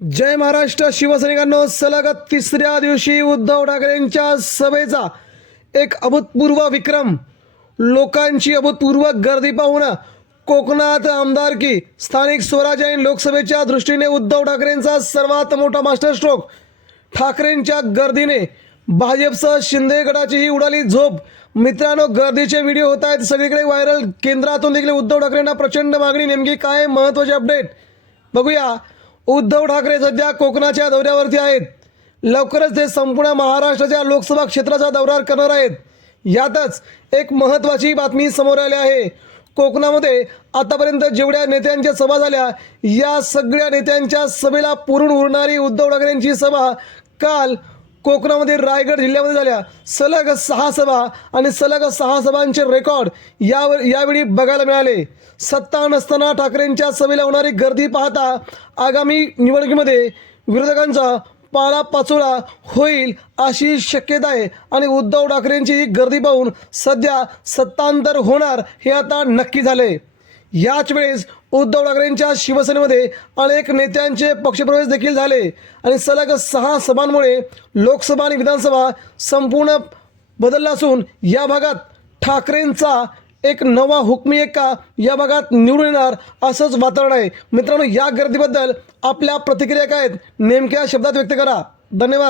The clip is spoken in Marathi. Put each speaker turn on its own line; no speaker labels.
जय महाराष्ट्र शिवसैनिकांनो सलग तिसऱ्या दिवशी उद्धव ठाकरेंच्या सभेचा एक अभूतपूर्व विक्रम. लोकांची अभूतपूर्व गर्दी पाहून कोकणात आमदारकी स्थानिक स्वराज्य आणि लोकसभेच्या दृष्टीने उद्धव ठाकरेंचा सर्वात मोठा मास्टर स्ट्रोक ठाकरेंच्या गर्दीने भाजपसह शिंदे गटाचीही उडाली झोप. मित्रांनो गर्दीचे व्हिडिओ होत आहेत. सगळीकडे व्हायरल केंद्रातून देखील उद्धव ठाकरेंना प्रचंड मागणी. नेमकी काय महत्त्वाची अपडेट बघूया. उद्धव ठाकरे सध्या कोकणाच्या दौऱ्यावरती आहेत. लवकरच ते संपूर्ण महाराष्ट्राच्या लोकसभा क्षेत्राचा दौरा करणार आहेत. यातच एक महत्त्वाची बातमी समोर आली आहे. कोकणामध्ये आतापर्यंत जेवढ्या नेत्यांच्या सभा झाल्या या सगळ्या नेत्यांच्या सभेला पुरून उरणारी उद्धव ठाकरेंची सभा काल कोकणामध्ये रायगड जिल्ह्यामध्ये झाल्या. सलग सहा सभा आणि सलग सहा सभांचे रेकॉर्ड यावर यावेळी बघायला मिळाले. सत्ता नसताना ठाकरेंच्या सभेला होणारी गर्दी पाहता आगामी निवडणुकीमध्ये विरोधकांचा पाला पाचोळा होईल अशी शक्यता आहे. आणि उद्धव ठाकरेंची ही गर्दी पाहून सध्या सत्तांतर होणार हे आता नक्की झाले याच वेळेस उद्धव ठाकरेंच्या शिवसेनेमध्ये अनेक नेत्यांचे पक्षप्रवेश देखील झाले आणि सलग सहा सभांमुळे लोकसभा आणि विधानसभा संपूर्ण बदलला असून या भागात ठाकरेंचा एक नवा हुकमी एका या भागात निवडून येणार असंच वातावरण आहे. मित्रांनो या गर्दीबद्दल आपल्या प्रतिक्रिया काय आहेत? नेमक्या शब्दात व्यक्त करा. धन्यवाद.